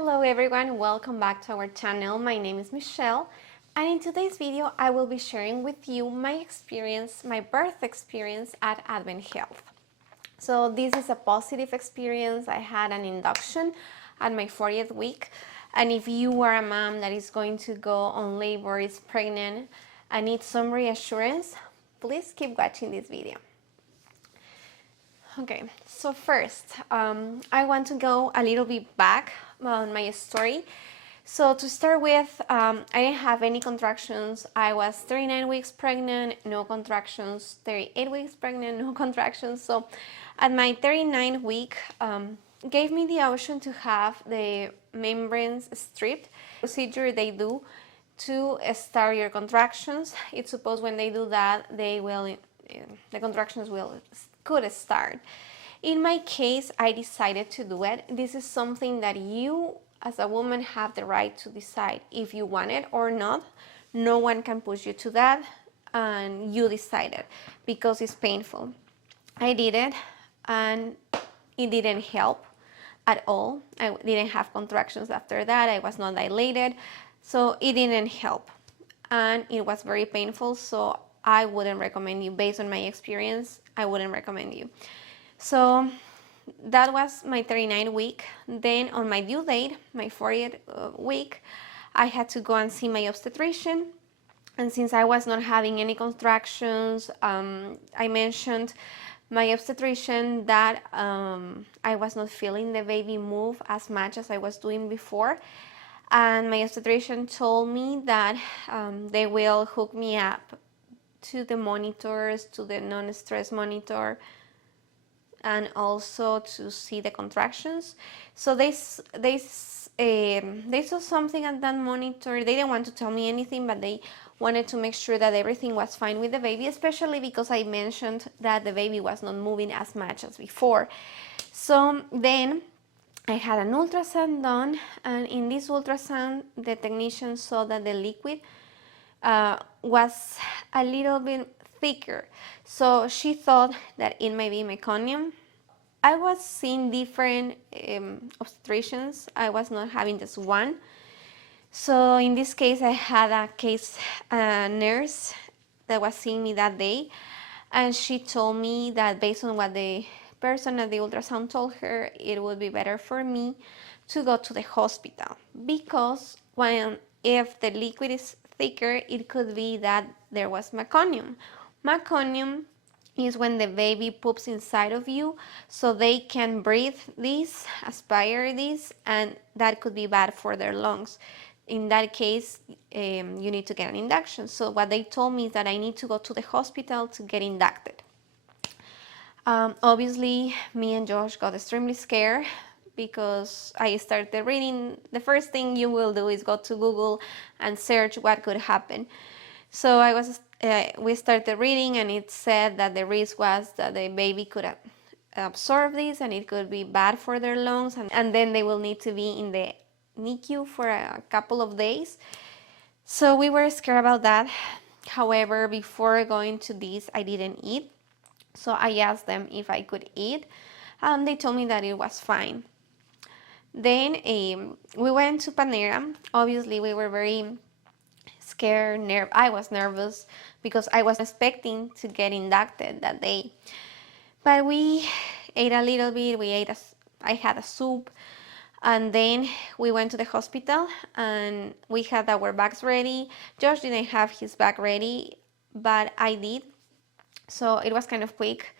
Hello everyone, welcome back to our channel. My name is Michelle, and in today's video I will be sharing with you my experience, my birth experience at Advent Health. So this is a positive experience. I had an induction at my 40th week, and if you are a mom that is going to go on labor, is pregnant, and needs some reassurance, please keep watching this video. Okay, so first, I want to go a little bit back on my story. So to start with, I didn't have any contractions. I was 39 weeks pregnant, no contractions, 38 weeks pregnant, no contractions. So at my 39th week, gave me the option to have the membranes stripped. Procedure they do to start your contractions. It's supposed when they do that, the contractions could start. In my case, I decided to do it. This is something that you as a woman have the right to decide if you want it or not. No one can push you to that, and you decided because it's painful. I did it and it didn't help at all. I didn't have contractions after that. I was not dilated, so it didn't help and it was very painful. So I wouldn't recommend you. Based on my experience, I wouldn't recommend you. So that was my 39th week. Then on my due date, my 40th week, I had to go and see my obstetrician. And since I was not having any contractions, I mentioned my obstetrician that I was not feeling the baby move as much as I was doing before. And my obstetrician told me that they will hook me up to the monitors, to the non-stress monitor, and also to see the contractions. So they saw something at that monitor. They didn't want to tell me anything, but they wanted to make sure that everything was fine with the baby, especially because I mentioned that the baby was not moving as much as before. So then I had an ultrasound done, and in this ultrasound, the technician saw that the liquid was a little bit thicker. So she thought that it might be meconium. I was seeing different obstetricians. I was not having just one. So in this case, I had a case nurse that was seeing me that day, and she told me that based on what the person at the ultrasound told her, it would be better for me to go to the hospital, because if the liquid is thicker, it could be that there was meconium. Meconium is when the baby poops inside of you, so they can breathe this, aspire this, and that could be bad for their lungs. In that case, you need to get an induction. So what they told me is that I need to go to the hospital to get inducted. Obviously, me and Josh got extremely scared because I started reading. The first thing you will do is go to Google and search what could happen. So we started reading, and it said that the risk was that the baby could absorb this, and it could be bad for their lungs, and then they will need to be in the NICU for a couple of days. So we were scared about that. However, before going to this, I didn't eat. So I asked them if I could eat, and they told me that it was fine. Then we went to Panera. Obviously, we were very scared. I was nervous because I was expecting to get inducted that day. But we ate a little bit. I had a soup, and then we went to the hospital, and we had our bags ready. Josh didn't have his bag ready, but I did. So it was kind of quick.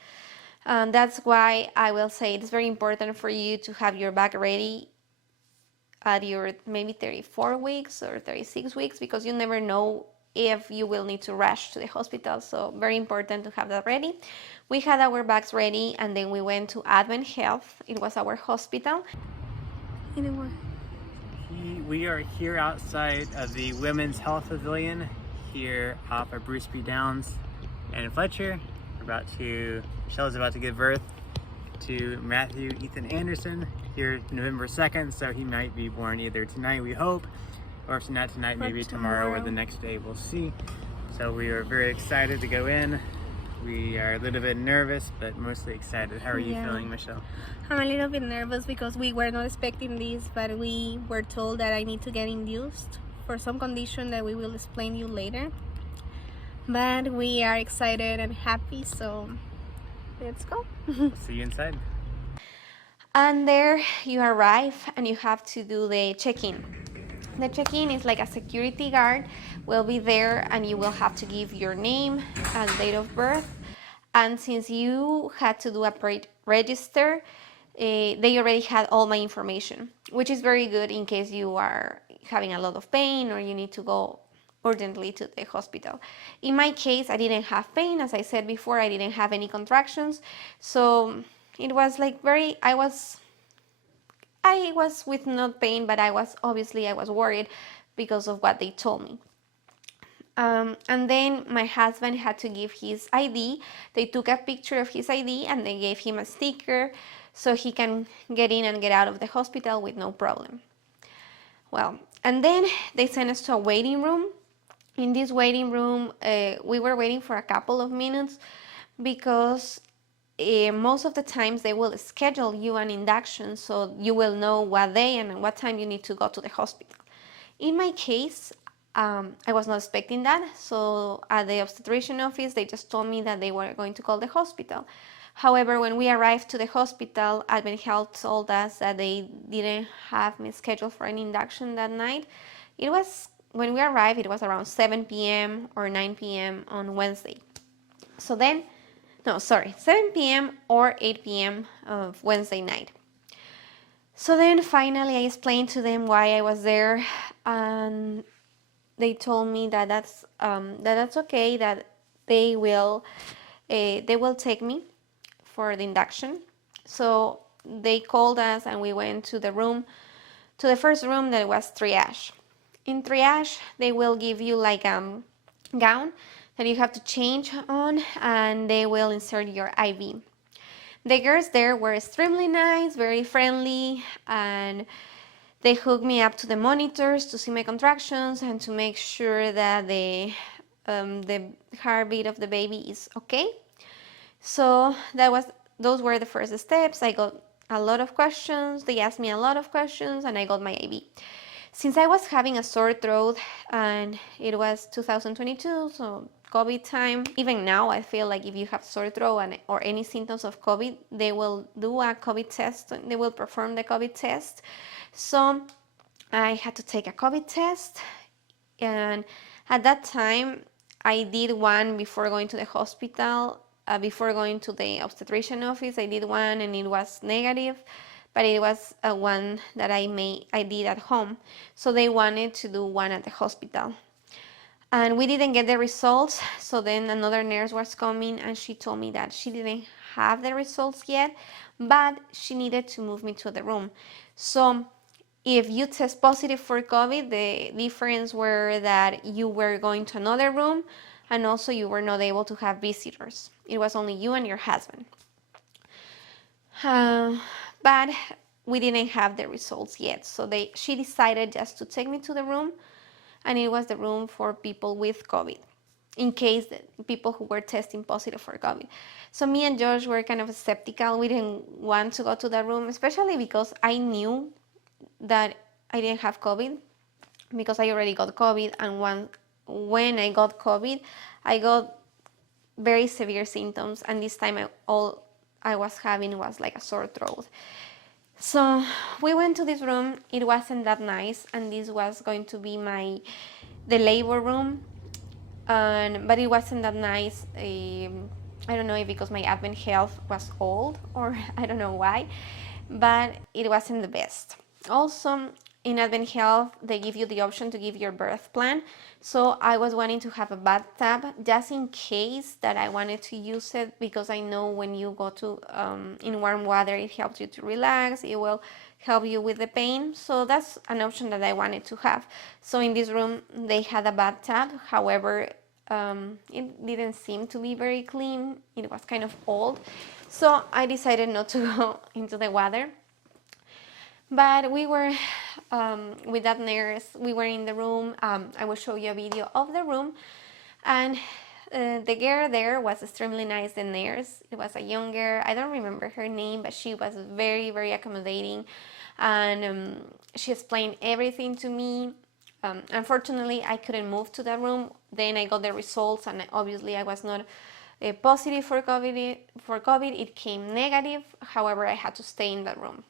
That's why I will say it's very important for you to have your bag ready at your maybe 34 weeks or 36 weeks, because you never know if you will need to rush to the hospital. So very important to have that ready. We had our bags ready, and then we went to Advent Health. It was our hospital. We are here outside of the Women's Health Pavilion here off of Bruce B. Downs and Fletcher. Michelle's about to give birth to Matthew Ethan Anderson here November 2nd, so he might be born either tonight, we hope, or if not tonight, maybe tomorrow or the next day, we'll see. So we are very excited to go in. We are a little bit nervous, but mostly excited. How are you feeling, Michelle? I'm a little bit nervous because we were not expecting this, but we were told that I need to get induced for some condition that we will explain you later. But we are excited and happy, so let's go. See you inside. And there you arrive and you have to do the check-in. The check-in is like a security guard will be there and you will have to give your name and date of birth. And since you had to do a pre-register, they already had all my information, which is very good in case you are having a lot of pain or you need to go urgently to the hospital. In my case, I didn't have pain. As I said before, I didn't have any contractions. So it was like I was with no pain, but I was worried because of what they told me. And then my husband had to give his ID. They took a picture of his ID and they gave him a sticker so he can get in and get out of the hospital with no problem. Well, and then they sent us to a waiting room. In this waiting room, we were waiting for a couple of minutes because most of the times they will schedule you an induction so you will know what day and what time you need to go to the hospital. In my case, I was not expecting that, so at the obstetrician office they just told me that they were going to call the hospital. However, when we arrived to the hospital, Advent Health told us that they didn't have me scheduled for an induction that night. When we arrived, it was around 7 p.m. or 9 p.m. on Wednesday. So then, no, sorry, 7 p.m. or 8 p.m. of Wednesday night. So then finally I explained to them why I was there, and they told me that that's okay, that they will take me for the induction. So they called us and we went to the first room that was triage. In triage, they will give you like a gown that you have to change on and they will insert your IV. The girls there were extremely nice, very friendly, and they hooked me up to the monitors to see my contractions and to make sure that the heartbeat of the baby is okay. So those were the first steps. I got a lot of questions. They asked me a lot of questions and I got my IV. Since I was having a sore throat and it was 2022, so COVID time, even now I feel like if you have sore throat or any symptoms of COVID, they will do a COVID test. They will perform the COVID test. So I had to take a COVID test, and at that time I did one before going to the hospital. Before going to the obstetrician office, I did one and it was negative, but it was one that I did at home. So they wanted to do one at the hospital. And we didn't get the results, so then another nurse was coming and she told me that she didn't have the results yet, but she needed to move me to the room. So if you test positive for COVID, the difference were that you were going to another room and also you were not able to have visitors. It was only you and your husband. But we didn't have the results yet, so she decided just to take me to the room, and it was the room for people with COVID, in case people who were testing positive for COVID. So me and Josh were kind of skeptical. We didn't want to go to that room, especially because I knew that I didn't have COVID, because I already got COVID, and when I got COVID, I got very severe symptoms, and this time all I was having was like a sore throat. So we went to this room. It wasn't that nice, and this was going to be the labor room, but it wasn't that nice. I don't know if because my Advent Health was old or I don't know why, but it wasn't the best. Also, in Advent Health, they give you the option to give your birth plan. So I was wanting to have a bathtub just in case that I wanted to use it, because I know when you go to in warm water, it helps you to relax. It will help you with the pain. So that's an option that I wanted to have. So in this room, they had a bathtub. However, it didn't seem to be very clean. It was kind of old. So I decided not to go into the water. But we were with that nurse, we were in the room. I will show you a video of the room. And The girl there was extremely nice, the nurse. It was a young girl. I don't remember her name, but she was very, very accommodating. And she explained everything to me. Unfortunately, I couldn't move to that room. Then I got the results, and obviously I was not positive for COVID. It came negative. However, I had to stay in that room.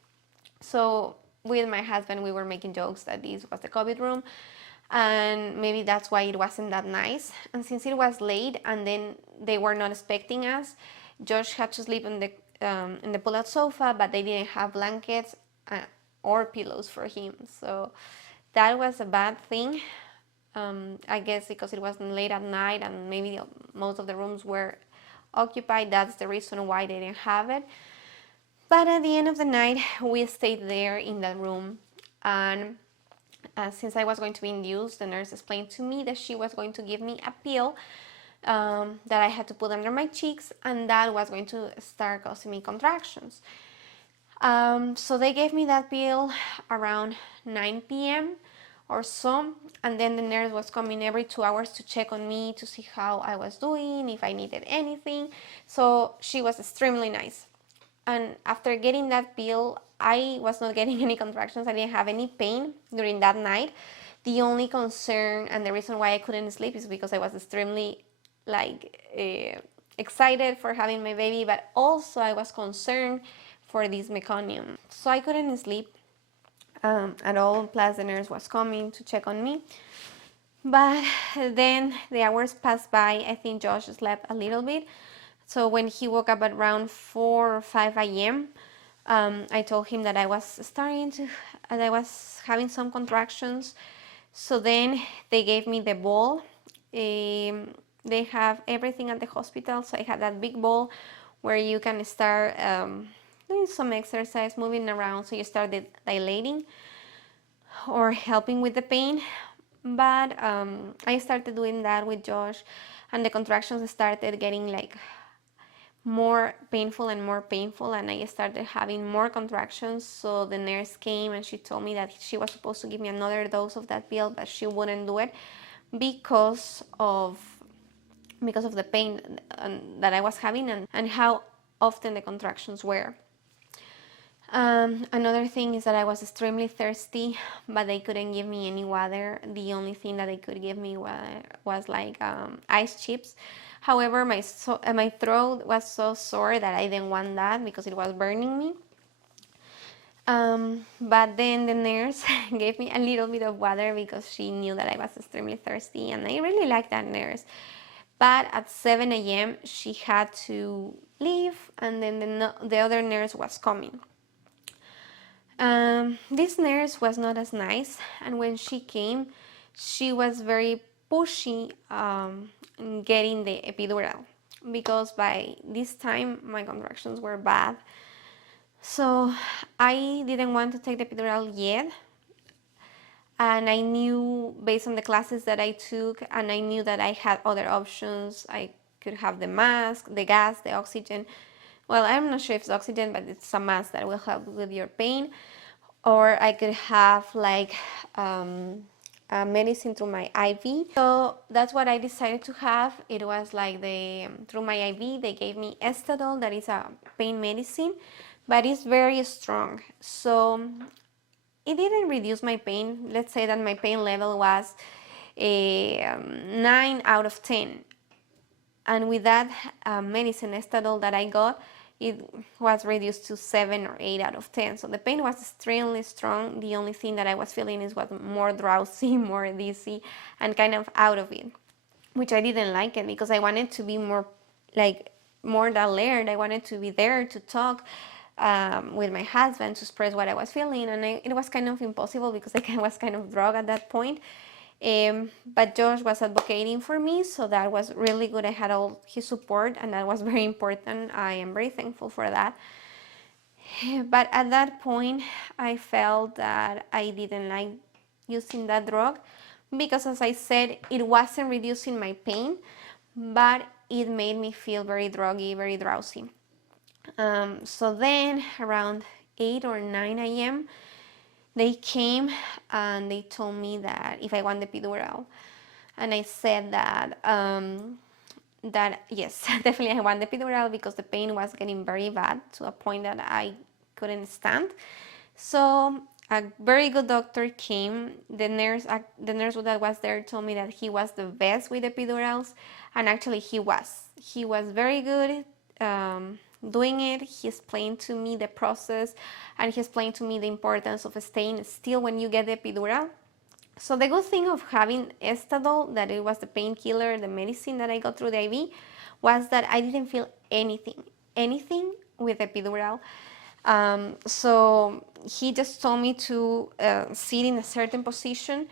So with my husband, we were making jokes that this was the COVID room, and maybe that's why it wasn't that nice. And since it was late and then they were not expecting us, Josh had to sleep in the pull-out sofa, but they didn't have blankets or pillows for him. So that was a bad thing. I guess because it was late at night and maybe most of the rooms were occupied. That's the reason why they didn't have it. But at the end of the night, we stayed there in that room, and since I was going to be induced, the nurse explained to me that she was going to give me a pill that I had to put under my cheeks, and that was going to start causing me contractions. So they gave me that pill around 9 p.m. or so, and then the nurse was coming every 2 hours to check on me to see how I was doing, if I needed anything. So she was extremely nice. And after getting that pill, I was not getting any contractions. I didn't have any pain during that night. The only concern and the reason why I couldn't sleep is because I was extremely excited for having my baby, but also I was concerned for this meconium. So I couldn't sleep at all. Plus the nurse was coming to check on me. But then the hours passed by. I think Josh slept a little bit. So when he woke up at around 4 or 5 a.m., I told him that I was having some contractions. So then they gave me the ball. They have everything at the hospital. So I had that big ball where you can start doing some exercise, moving around. So you start dilating or helping with the pain. But I started doing that with Josh, and the contractions started getting like more painful, and I started having more contractions. So the nurse came and she told me that she was supposed to give me another dose of that pill, but she wouldn't do it because of the pain that I was having, and how often the contractions were. Another thing is that I was extremely thirsty, but they couldn't give me any water. The only thing that they could give me was like ice chips. However, my throat was so sore that I didn't want that because it was burning me. But then the nurse gave me a little bit of water because she knew that I was extremely thirsty, and I really liked that nurse. But at 7 a.m. she had to leave, and then the other nurse was coming. This nurse was not as nice, and when she came, she was very pushy in getting the epidural, because by this time my contractions were bad. So I didn't want to take the epidural yet, and I knew based on the classes that I took, and I knew that I had other options. I could have the mask, the gas, the oxygen. Well, I'm not sure if it's oxygen, but it's a mask that will help with your pain. Or I could have like a medicine through my IV. So that's what I decided to have. It was like through my IV, they gave me Estadol, that is a pain medicine, but it's very strong. So it didn't reduce my pain. Let's say that my pain level was a 9 out of 10. And with that medicine, Estadol, that I got, it was reduced to 7 or 8 out of 10. So the pain was extremely strong. The only thing that I was feeling was more drowsy, more dizzy, and kind of out of it, which I didn't like it, because I wanted to be more alert. I wanted to be there to talk with my husband, to express what I was feeling, and it was kind of impossible because I was kind of drugged at that point. But Josh was advocating for me, so that was really good. I had all his support, and that was very important. I am very thankful for that. But at that point, I felt that I didn't like using that drug, because, as I said, it wasn't reducing my pain, but it made me feel very druggy, very drowsy. So then around 8 or 9 a.m., they came and they told me that if I want the epidural. And I said that that yes, definitely I want the epidural because the pain was getting very bad to a point that I couldn't stand. So a very good doctor came. The nurse that was there told me that he was the best with epidurals, and actually he was. He was very good doing it. He explained to me the process, and he explained to me the importance of staying still when you get the epidural. So the good thing of having Estadol, that it was the painkiller, the medicine that I got through the IV, was that I didn't feel anything with epidural. So he just told me to sit in a certain position,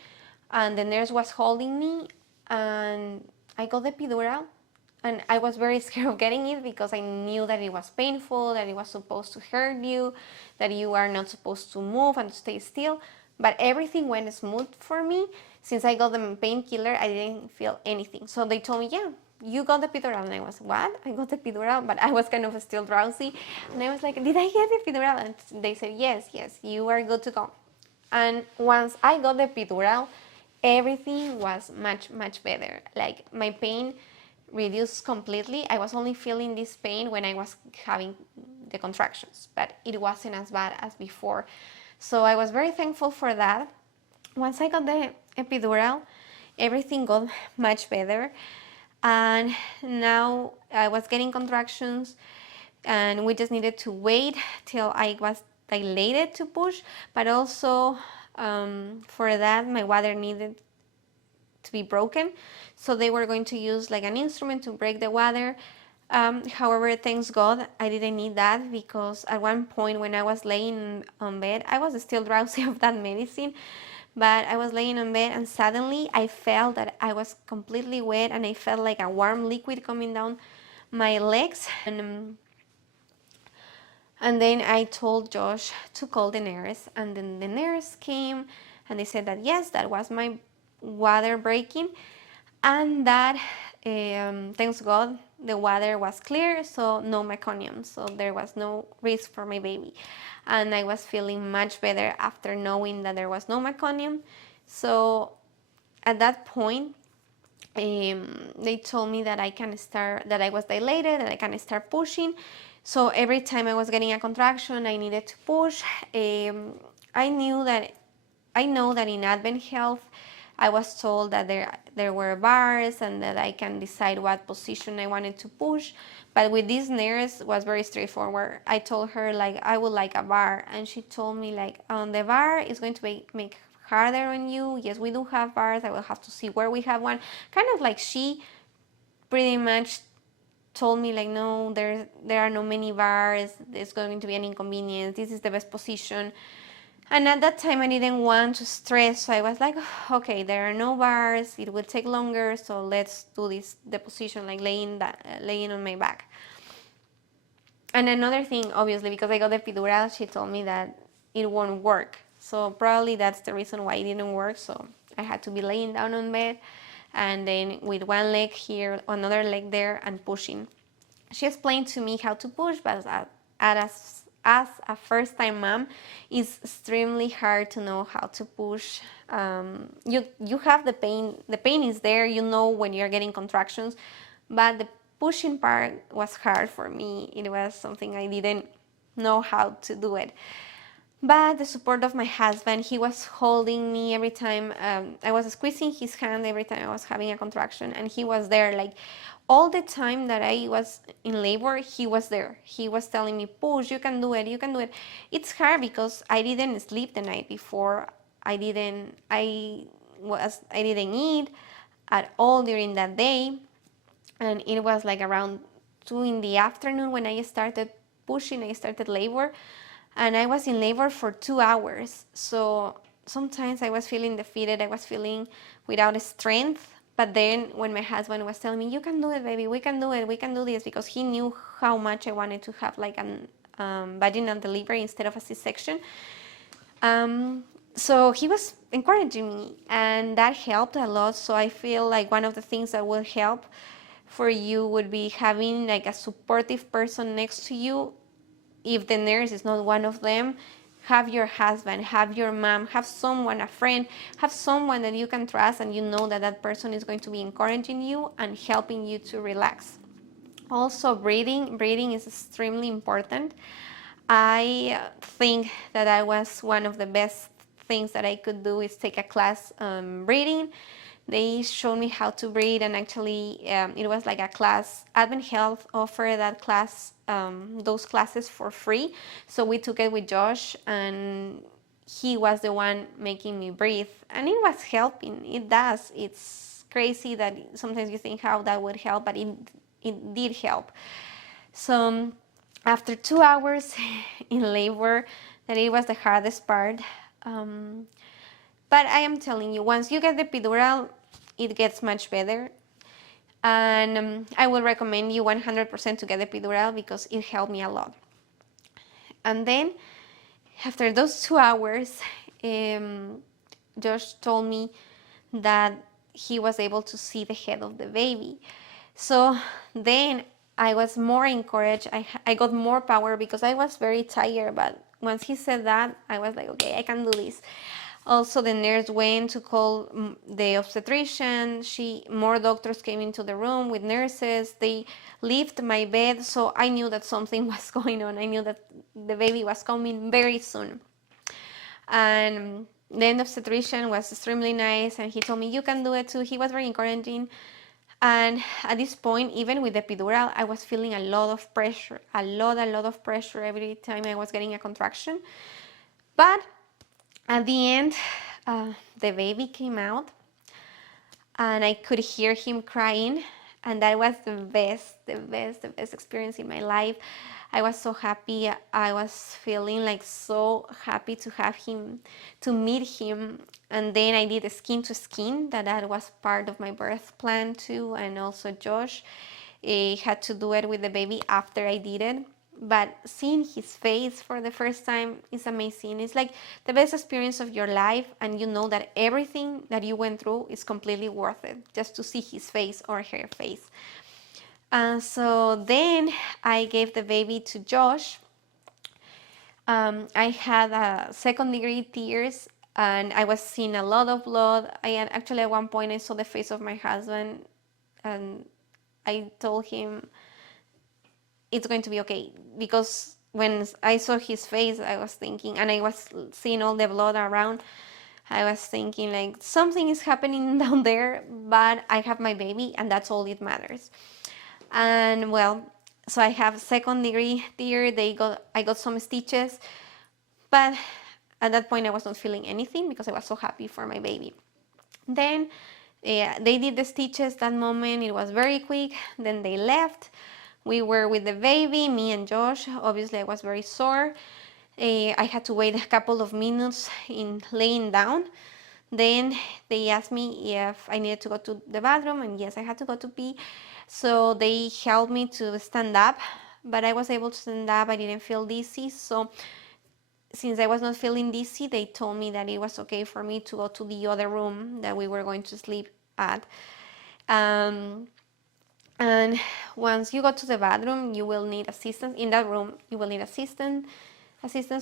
and the nurse was holding me, and I got the epidural, and I was very scared of getting it because I knew that it was painful, that it was supposed to hurt you, that you are not supposed to move and to stay still. But everything went smooth for me. Since I got the painkiller, I didn't feel anything. So they told me, yeah, you got the epidural. And I was, what? I got the epidural, but I was kind of still drowsy. And I was like, did I get the epidural? And they said, yes, you are good to go. And once I got the epidural, everything was much better. Like my pain reduced completely. I was only feeling this pain when I was having the contractions, but it wasn't as bad as before. So I was very thankful for that. Once I got the epidural, everything got much better. And now I was getting contractions, and we just needed to wait till I was dilated to push. But also for that, my water needed to be broken, so they were going to use like an instrument to break the water. However, thanks God, I didn't need that, because at one point when I was laying on bed, I was still drowsy of that medicine, but I was laying on bed and suddenly I felt that I was completely wet, and I felt like a warm liquid coming down my legs. And then I told Josh to call the nurse, and then the nurse came, and they said that yes, that was my water breaking, and that thanks God the water was clear, so no meconium, so there was no risk for my baby. And I was feeling much better after knowing that there was no meconium. So at that point, they told me that that I was dilated, that I can start pushing. So every time I was getting a contraction, I needed to push. I know that in Advent Health, I was told that there were bars and that I can decide what position I wanted to push. But with this nurse, it was very straightforward. I told her like I would like a bar, and she told me like the bar is going to make harder on you. Yes, we do have bars. I will have to see where we have one. Kind of like she pretty much told me like, no, there are no many bars. It's going to be an inconvenience. This is the best position. And at that time, I didn't want to stress, so I was like, oh, okay, there are no bars, it will take longer, so let's do the position, like laying on my back. And another thing, obviously, because I got the epidural, she told me that it won't work. So probably that's the reason why it didn't work. So I had to be laying down on bed, and then with one leg here, another leg there, and pushing. She explained to me how to push, but as a first-time mom, it's extremely hard to know how to push. You have the pain. The pain is there. You know when you're getting contractions, but the pushing part was hard for me. It was something I didn't know how to do it. But the support of my husband, he was holding me every time I was squeezing his hand every time I was having a contraction, and he was there like all the time that I was in labor. He was there. He was telling me, push, you can do it, you can do it. It's hard because I didn't sleep the night before. I didn't eat at all during that day, and it was like around 2 in the afternoon when I started pushing. I started labor, and I was in labor for 2 hours. So sometimes I was feeling defeated. I was feeling without strength. But then when my husband was telling me, you can do it, baby, we can do it, we can do this, because he knew how much I wanted to have like an vaginal delivery instead of a C-section. So he was encouraging me, and that helped a lot. So I feel like one of the things that will help for you would be having like a supportive person next to you. If the nurse is not one of them, have your husband, have your mom, have someone, a friend, have someone that you can trust, and you know that that person is going to be encouraging you and helping you to relax. Also, breathing is extremely important. I think that that was one of the best things that I could do, is take a class breathing. They showed me how to breathe, and actually it was like a class. Advent Health offered that class, those classes for free. So we took it with Josh, and he was the one making me breathe, and it was helping. It does. It's crazy that sometimes you think how that would help, but it did help. So after 2 hours in labor, that it was the hardest part. But I am telling you, once you get the epidural, it gets much better. And I will recommend you 100% to get the epidural because it helped me a lot. And then after those 2 hours, Josh told me that he was able to see the head of the baby. So then I was more encouraged. I got more power because I was very tired. But once he said that, I was like, okay, I can do this. Also, the nurse went to call the obstetrician. More doctors came into the room with nurses. They lifted my bed, so I knew that something was going on. I knew that the baby was coming very soon. And the obstetrician was extremely nice, and he told me, you can do it too. He was very encouraging. And at this point, even with the epidural, I was feeling a lot of pressure, a lot of pressure every time I was getting a contraction. But at the end, the baby came out, and I could hear him crying, and that was the best experience in my life. I was so happy. I was feeling like so happy to have him, to meet him. And then I did a skin to skin, that was part of my birth plan too. And also Josh had to do it with the baby after I did it. But seeing his face for the first time is amazing. It's like the best experience of your life, and you know that everything that you went through is completely worth it, just to see his face or her face. So then I gave the baby to Josh. I had second-degree tears, and I was seeing a lot of blood. Actually, at one point, I saw the face of my husband, and I told him it's going to be okay, because when I saw his face, I was thinking, and I was seeing all the blood around, I was thinking like something is happening down there, but I have my baby, and that's all it matters. And well, so I have second-degree tear. I got some stitches, but at that point I was not feeling anything because I was so happy for my baby. Then they did the stitches that moment. It was very quick. Then they left. We were with the baby, me and Josh. Obviously, I was very sore. I had to wait a couple of minutes in laying down. Then they asked me if I needed to go to the bathroom, and yes, I had to go to pee. So they helped me to stand up, but I was able to stand up. I didn't feel dizzy. So since I was not feeling dizzy, they told me that it was okay for me to go to the other room that we were going to sleep at. And once you go to the bathroom, you will need assistance. In that room, you will need assistance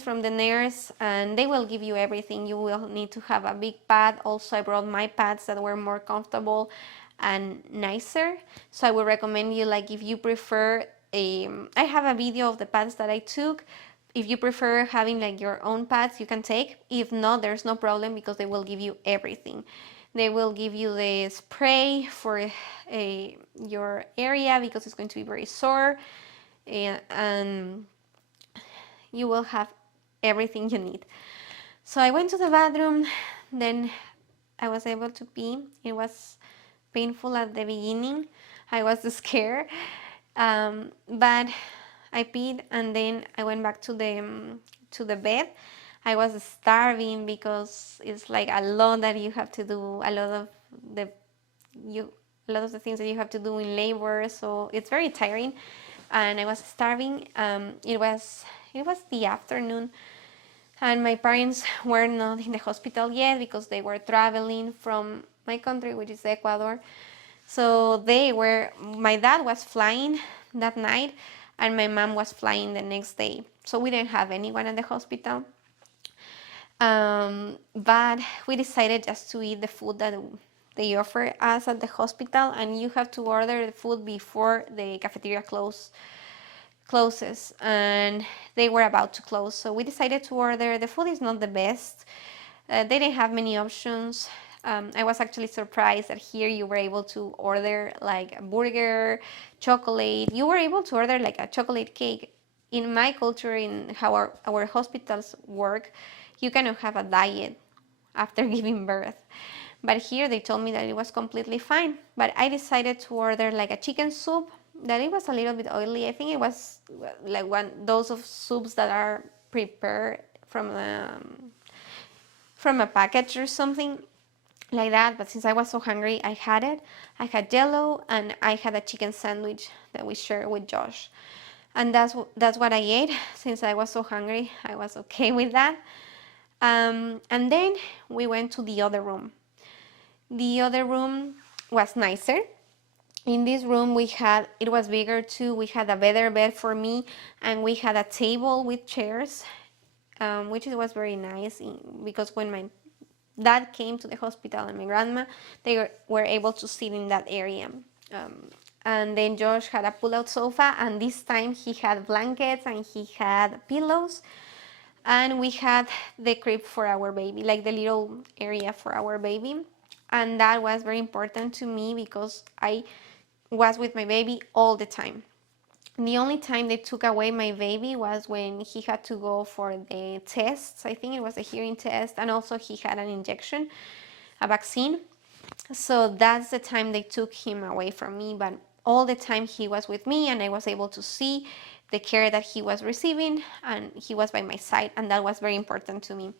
from the nurse, and they will give you everything. You will need to have a big pad. Also, I brought my pads that were more comfortable and nicer. So I would recommend you, like, if you prefer I have a video of the pads that I took. If you prefer having like your own pads, you can take. If not, there's no problem, because they will give you everything. They will give you the spray for your area, because it's going to be very sore, and you will have everything you need. So I went to the bathroom, then I was able to pee. It was painful at the beginning. I was scared, but I peed, and then I went back to the bed. I was starving because it's like a lot that you have to do, a lot of the things that you have to do in labor, so it's very tiring, and I was starving. It was the afternoon, and my parents were not in the hospital yet because they were traveling from my country, which is Ecuador. So my dad was flying that night, and my mom was flying the next day. So we didn't have anyone at the hospital. But we decided just to eat the food that they offer us at the hospital, and you have to order the food before the cafeteria closes, and they were about to close, so we decided to order. The food is not the best. They didn't have many options. I was actually surprised that here you were able to order like a burger, chocolate. You were able to order like a chocolate cake. In my culture, in how our hospitals work, you cannot have a diet after giving birth. But here they told me that it was completely fine. But I decided to order like a chicken soup, that it was a little bit oily. I think it was like one those of soups that are prepared from a package or something like that. But since I was so hungry, I had it. I had Jello, and I had a chicken sandwich that we shared with Josh, and that's what I ate. Since I was so hungry, I was okay with that. And then we went to the other room. The other room was nicer. In this room it was bigger too. We had a better bed for me, and we had a table with chairs, which was very nice, because when my dad came to the hospital and my grandma, they were able to sit in that area. And then Josh had a pull-out sofa, and this time he had blankets and he had pillows, and we had the crib for our baby, like the little area for our baby. And that was very important to me because I was with my baby all the time. The only time they took away my baby was when he had to go for the tests. I think it was a hearing test, and also he had an injection, a vaccine. So that's the time they took him away from me, but all the time he was with me, and I was able to see the care that he was receiving, and he was by my side, and that was very important to me.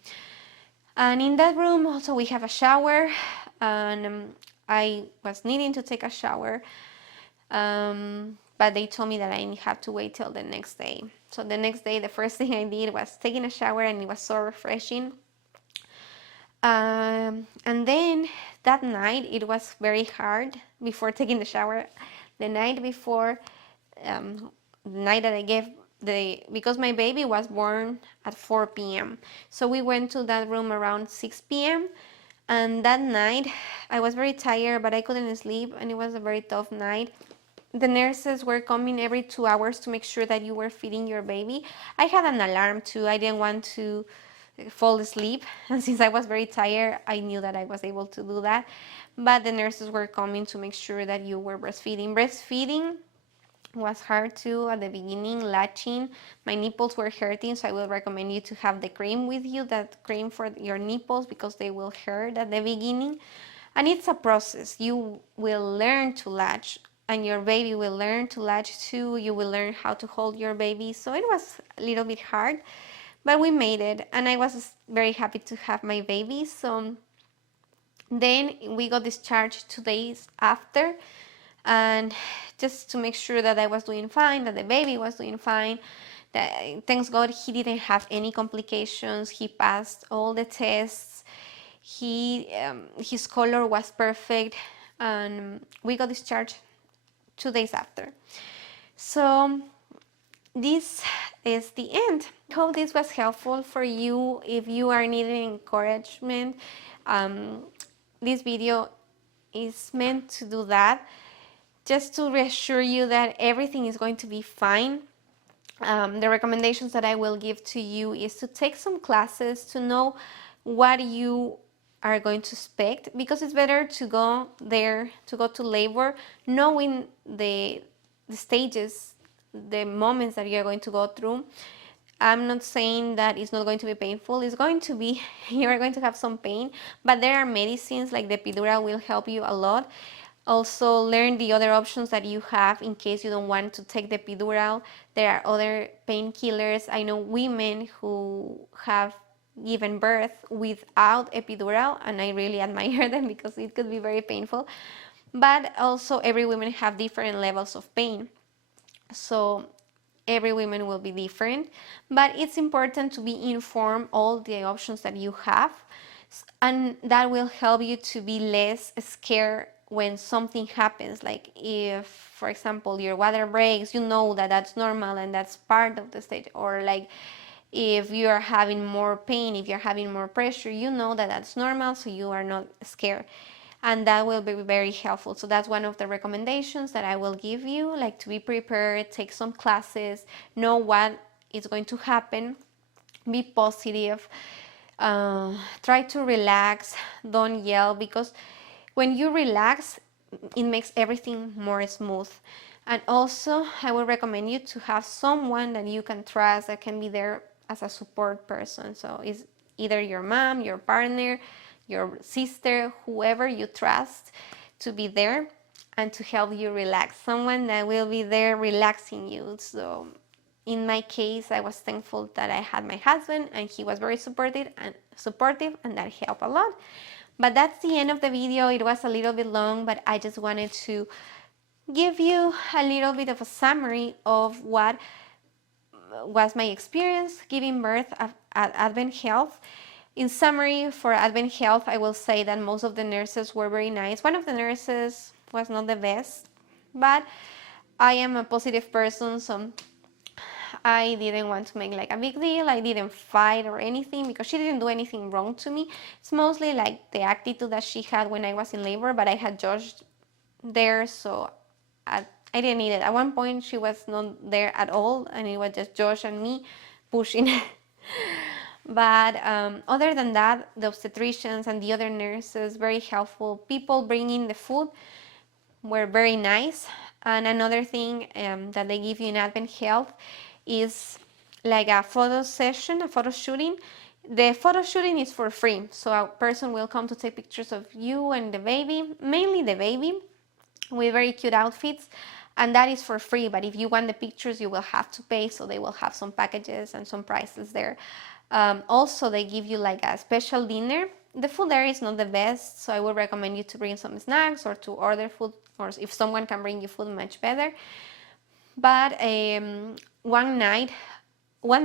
And in that room also we have a shower, and I was needing to take a shower, but they told me that I have to wait till the next day. So the next day, the first thing I did was taking a shower, and it was so refreshing. And then that night, it was very hard before taking the shower. The night before, the night that I gave because my baby was born at 4 p.m. So we went to that room around 6 p.m. And that night, I was very tired, but I couldn't sleep, and it was a very tough night. The nurses were coming every 2 hours to make sure that you were feeding your baby. I had an alarm too. I didn't want to fall asleep, and since I was very tired, I knew that I was able to do that. But the nurses were coming to make sure that you were breastfeeding. Breastfeeding was hard too at the beginning, latching. My nipples were hurting, so I will recommend you to have the cream with you, that cream for your nipples, because they will hurt at the beginning. And it's a process. You will learn to latch, and your baby will learn to latch too. You will learn how to hold your baby. So it was a little bit hard, but we made it, and I was very happy to have my baby. So then we got discharged 2 days after, and just to make sure that I was doing fine, that the baby was doing fine, that thanks God he didn't have any complications. He passed all the tests. His color was perfect, and we got discharged 2 days after. So this is the end. I hope this was helpful for you if you are needing encouragement. This video is meant to do that, just to reassure you that everything is going to be fine. The recommendations that I will give to you is to take some classes to know what you are going to expect, because it's better to go there, to go to labor, knowing the stages, the moments that you're going to go through. I'm not saying that it's not going to be painful. It's going to be, you're going to have some pain, but there are medicines like the epidural will help you a lot. Also, learn the other options that you have in case you don't want to take the epidural. There are other painkillers. I know women who have given birth without epidural, and I really admire them because it could be very painful. But also, every woman have different levels of pain. So every woman will be different, but it's important to be informed all the options that you have, and that will help you to be less scared when something happens. Like if, for example, your water breaks, you know that that's normal and that's part of the stage. Or like If you are having more pain, if you're having more pressure, you know that that's normal, so you are not scared. And that will be very helpful. So that's one of the recommendations that I will give you, like to be prepared, take some classes, know what is going to happen, be positive, try to relax, don't yell, because when you relax, it makes everything more smooth. And also, I would recommend you to have someone that you can trust that can be there as a support person. So it's either your mom, your partner, your sister, whoever you trust to be there and to help you relax. Someone that will be there relaxing you. So in my case, I was thankful that I had my husband, and he was very supportive, and that helped a lot. But that's the end of the video. It was a little bit long, but I just wanted to give you a little bit of a summary of what was my experience giving birth at Advent Health. In summary, for Advent Health, I will say that most of the nurses were very nice. One of the nurses was not the best, but I am a positive person, so I didn't want to make like a big deal. I didn't fight or anything because she didn't do anything wrong to me. It's mostly like the attitude that she had when I was in labor, but I had judged there, so I didn't need it. At one point, she was not there at all, and it was just Josh and me pushing. But other than that, the obstetricians and the other nurses, very helpful. People bringing the food were very nice. And another thing that they give you in Advent Health is like a photo session, a photo shooting. The photo shooting is for free, so a person will come to take pictures of you and the baby, mainly the baby, with very cute outfits, and that is for free. But if you want the pictures, you will have to pay, so they will have some packages and some prices there. Also, they give you like a special dinner. The food there is not the best, so I would recommend you to bring some snacks or to order food, or if someone can bring you food, much better. But one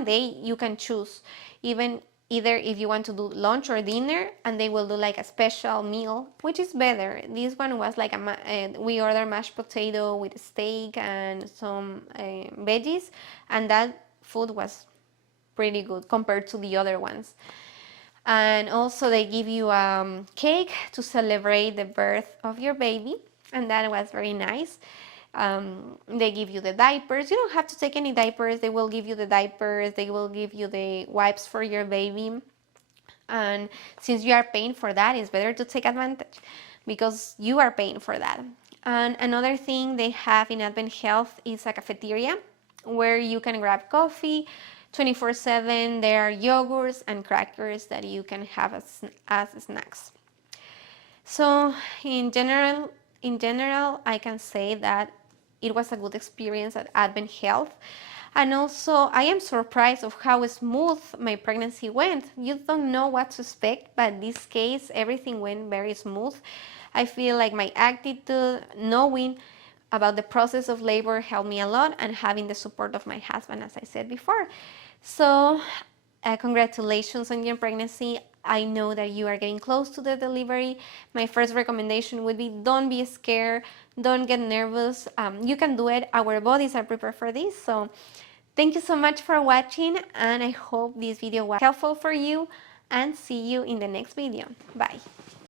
day you can choose, either if you want to do lunch or dinner, and they will do like a special meal, which is better. This one was like we ordered mashed potato with steak and some veggies, and that food was pretty good compared to the other ones. And also they give you cake to celebrate the birth of your baby, and that was very nice. They give you the diapers. You don't have to take any diapers. They will give you the diapers. They will give you the wipes for your baby. And since you are paying for that, it's better to take advantage because you are paying for that. And another thing they have in Advent Health is a cafeteria where you can grab coffee 24/7. There are yogurts and crackers that you can have as snacks. So in general, I can say that it was a good experience at Advent Health. And also, I am surprised of how smooth my pregnancy went. You don't know what to expect, but in this case, everything went very smooth. I feel like my attitude, knowing about the process of labor helped me a lot, and having the support of my husband, as I said before. So congratulations on your pregnancy. I know that you are getting close to the delivery. My first recommendation would be don't be scared, don't get nervous. You can do it. Our bodies are prepared for this. So thank you so much for watching, and I hope this video was helpful for you, and see you in the next video. Bye.